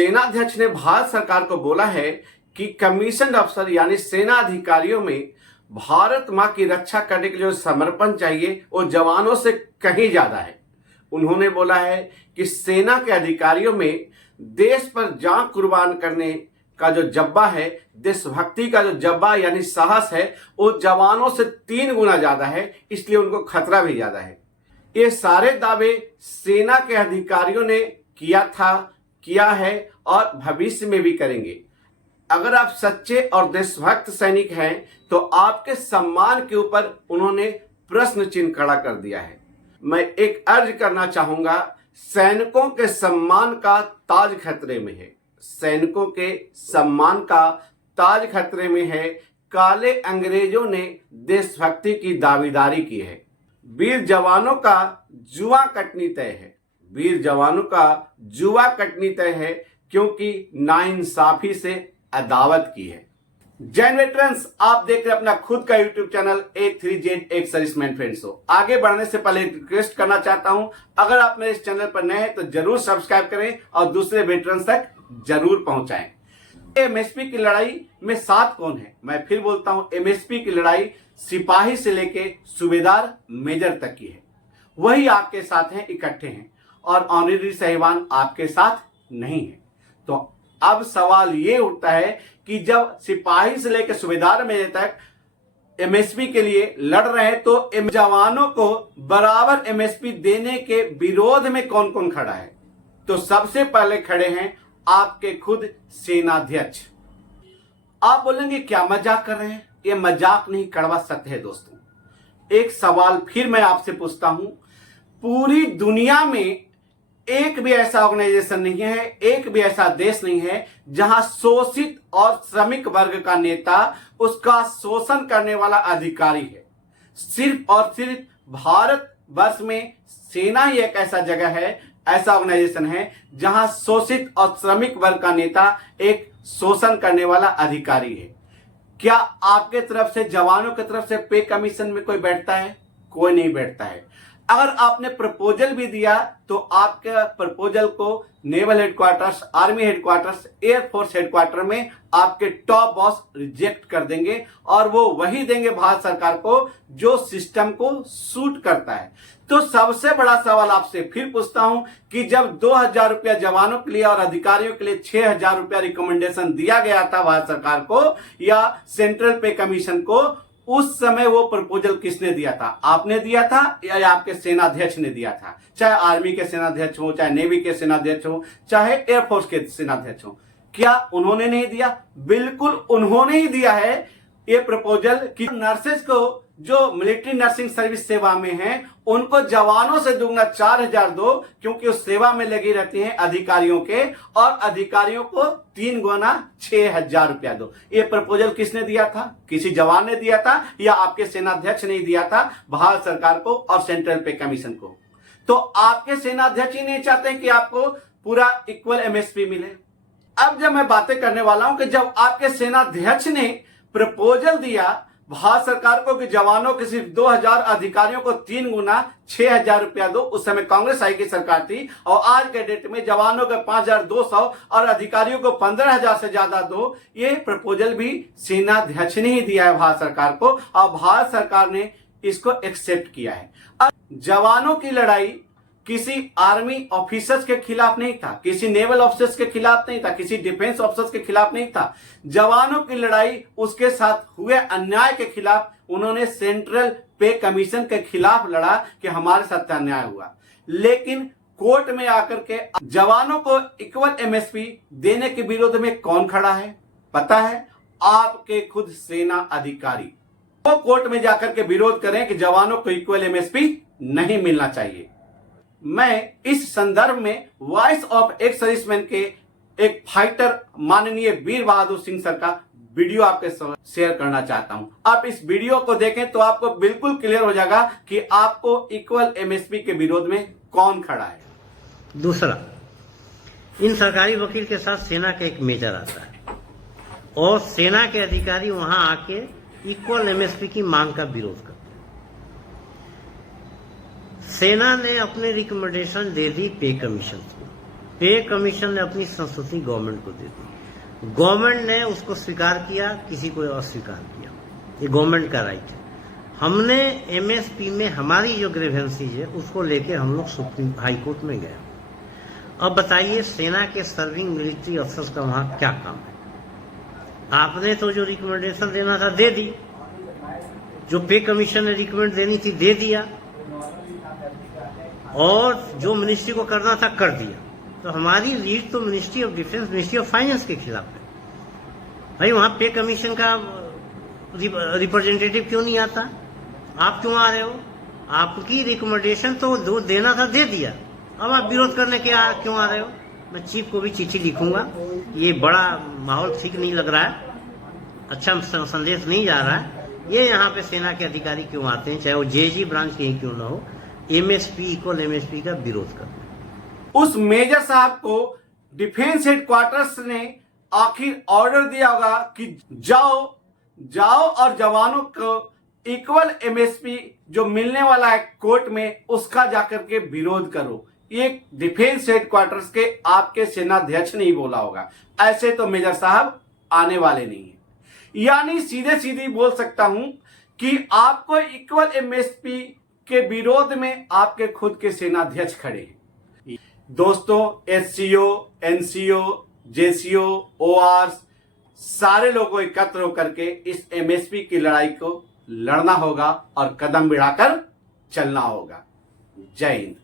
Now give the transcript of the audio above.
सेनाध्यक्ष ने भारत सरकार को बोला है कि कमीशन अफसर यानी सेना अधिकारियों में भारत मां की रक्षा करने के लिए जो समर्पण चाहिए वो जवानों से कहीं ज्यादा है। उन्होंने बोला है कि सेना के अधिकारियों में देश पर जान कुर्बान करने का जो जज्बा है, देशभक्ति का जो जज्बा यानी साहस है, वो जवानों से 3 गुना ज्यादा है, इसलिए उनको खतरा भी ज्यादा है। ये सारे दावे सेना के अधिकारियों ने किया है और भविष्य में भी करेंगे। अगर आप सच्चे और देशभक्त सैनिक हैं तो आपके सम्मान के ऊपर उन्होंने प्रश्न चिन्ह खड़ा कर दिया है। मैं एक अर्ज करना चाहूंगा, सैनिकों के सम्मान का ताज खतरे में है। सैनिकों के सम्मान का ताज खतरे में है। काले अंग्रेजों ने देशभक्ति की दावेदारी की है। वीर जवानों का जुआ कटनी तय है। वीर जवानों का जुआ कटनी तय है क्योंकि नाइंसाफी से अदावत की है। जैन वेटरन्स, आप देख रहे हैं अपना खुद का यूट्यूब चैनल A3Z एक सर्विसमैन फ्रेंड्स हो। आगे बढ़ने से पहले रिक्वेस्ट करना चाहता हूं, अगर आप मेरे इस चैनल पर नए हैं तो जरूर सब्सक्राइब करें और दूसरे वेटरन्स तक जरूर पहुंचाएं। एमएसपी की लड़ाई में साथ कौन है? मैं फिर बोलता हूं, एमएसपी की लड़ाई सिपाही से लेके सूबेदार मेजर तक की है। वही आपके साथ हैं, इकट्ठे हैं और ऑनरेरी साहिबान आपके साथ नहीं है। तो अब सवाल ये उठता है कि जब सिपाही से लेकर सूबेदार मेजर तक एमएसपी के लिए लड़ रहे हैं तो जवानों को बराबर एमएसपी देने के विरोध में कौन कौन खड़ा है? तो सबसे पहले खड़े हैं आपके खुद सेनाध्यक्ष। आप बोलेंगे क्या मजाक कर रहे हैं? ये मजाक नहीं, कड़वा सत्य है दोस्तों। एक सवाल फिर मैं आपसे पूछता हूं, पूरी दुनिया में एक भी ऐसा ऑर्गेनाइजेशन नहीं है, एक भी ऐसा देश नहीं है जहां शोषित और श्रमिक वर्ग का नेता उसका शोषण करने वाला अधिकारी है। सिर्फ और सिर्फ भारत वर्ष में सेना ही एक ऐसा जगह है, ऐसा ऑर्गेनाइजेशन है जहां शोषित और श्रमिक वर्ग का नेता एक शोषण करने वाला अधिकारी है। क्या आपके तरफ से, जवानों की तरफ से पे कमीशन में कोई बैठता है? कोई नहीं बैठता है। अगर आपने प्रपोजल भी दिया तो आपके प्रपोजल को naval headquarters, army headquarters, air force headquarter में आपके टॉप बॉस रिजेक्ट कर देंगे और वो वही देंगे भारत सरकार को जो सिस्टम को सूट करता है। तो सबसे बड़ा सवाल आपसे फिर पूछता हूं कि जब 2000 रुपया जवानों के लिए और अधिकारियों के लिए 6000 रुपया रिकमेंडेशन दिया गया था भारत सरकार को या सेंट्रल पे कमीशन को, उस समय वो प्रपोजल किसने दिया था? आपने दिया था या आपके सेनाध्यक्ष ने दिया था? चाहे आर्मी के सेनाध्यक्ष हो, चाहे नेवी के सेनाध्यक्ष हो, चाहे एयरफोर्स के सेनाध्यक्ष हो, क्या उन्होंने नहीं दिया? बिल्कुल उन्होंने ही दिया है ये प्रपोजल कि नर्सेज को जो मिलिट्री नर्सिंग सर्विस सेवा में हैं उनको जवानों से दुगना 4000 दो, क्योंकि उस सेवा में लगी रहती हैं अधिकारियों के, और अधिकारियों को 3 गुना 6000 रुपया दो। ये प्रपोजल किसने दिया था? किसी जवान ने दिया था या आपके सेनाध्यक्ष ने दिया था भारत सरकार को और सेंट्रल पे कमीशन को? तो आपके सेनाध्यक्ष ही नहीं चाहते कि आपको पूरा इक्वल एमएसपी मिले। अब जब मैं बातें करने वाला हूं कि जब आपके सेनाध्यक्ष ने प्रपोजल दिया भारत सरकार को कि जवानों के सिर्फ 2000, अधिकारियों को 3 गुना 6000 रुपया दो, उस समय कांग्रेस आई की सरकार थी, और आज के डेट में जवानों को 5200 और अधिकारियों को 15000 से ज्यादा दो, ये प्रपोजल भी सेनाध्यक्ष ने ही दिया है भारत सरकार को और भारत सरकार ने इसको एक्सेप्ट किया है। अब जवानों की लड़ाई किसी आर्मी ऑफिसर्स के खिलाफ नहीं था, किसी नेवल ऑफिसर्स के खिलाफ नहीं था, किसी डिफेंस ऑफिसर्स के खिलाफ नहीं था। जवानों की लड़ाई उसके साथ हुए अन्याय के खिलाफ, उन्होंने सेंट्रल पे कमीशन के खिलाफ लड़ा कि हमारे साथ अन्याय हुआ। लेकिन कोर्ट में आकर के जवानों को इक्वल एमएसपी देने के विरोध में कौन खड़ा है? पता है? आपके खुद सेना अधिकारी। वो कोर्ट में जाकर के विरोध करें कि जवानों को इक्वल एमएसपी नहीं मिलना चाहिए। मैं इस संदर्भ में वॉइस ऑफ एक्स सर्विसमैन के एक फाइटर माननीय वीर बहादुर सिंह सर का वीडियो आपके साथ शेयर करना चाहता हूं। आप इस वीडियो को देखें तो आपको बिल्कुल क्लियर हो जाएगा कि आपको इक्वल एमएसपी के विरोध में कौन खड़ा है। दूसरा, इन सरकारी वकील के साथ सेना का एक मेजर आता है और सेना के अधिकारी वहां आके इक्वल एमएसपी की मांग का विरोध करते हैं। सेना ने अपने रिकमेंडेशन दे दी पे कमीशन को, पे कमीशन ने अपनी संस्तुति गवर्नमेंट को दे दी, गवर्नमेंट ने उसको स्वीकार किया, किसी को अस्वीकार किया, ये गवर्नमेंट का राइट है। हमने एमएसपी में हमारी जो ग्रीवेंसीज है उसको लेके हम लोग सुप्रीम हाई कोर्ट में गए। अब बताइए सेना के सर्विंग मिलिट्री अफसर्स का वहां क्या काम है? आपने तो जो रिकमेंडेशन देना था दे दी, जो पे कमीशन ने रिकमेंड देनी थी दे दिया, और जो मिनिस्ट्री को करना था कर दिया। तो हमारी लीड तो ministry of defence, ministry of finance के खिलाफ है। भाई वहां पे कमीशन का रिप्रेजेंटेटिव क्यों नहीं आता? आप क्यों आ रहे हो? आपकी रिकमेंडेशन तो जो देना था दे दिया, अब आप विरोध करने के क्यों आ रहे हो? मैं चीफ को भी चिट्ठी लिखूंगा। ये बड़ा माहौल ठीक नहीं लग रहा है, अच्छा संदेश नहीं जा रहा है। ये यहाँ पे सेना के अधिकारी क्यों आते हैं, चाहे वो जेजी ब्रांच के ही क्यों ना हो, एमएसपी इक्वल एमएसपी का विरोध करते हैं। उस मेजर साहब को डिफेंस हेडक्वार्टर्स ने आखिर ऑर्डर दिया होगा कि जाओ और जवानों को इक्वल एमएसपी जो मिलने वाला है कोर्ट में, उसका जाकर के विरोध करो। ये डिफेंस हेडक्वार्टर्स के आपके सेनाध्यक्ष ने ही बोला होगा, ऐसे तो मेजर साहब आने वाले नहीं है। यानी सीधे सीधे बोल सकता हूं कि आपको इक्वल एमएसपी के विरोध में आपके खुद के सेनाध्यक्ष खड़े हैं। दोस्तों, एससीओ, एनसीओ, जेसीओ, ओआरस सारे लोगों एकत्र होकर के इस एमएसपी की लड़ाई को लड़ना होगा और कदम बढ़ाकर चलना होगा। जय हिंद।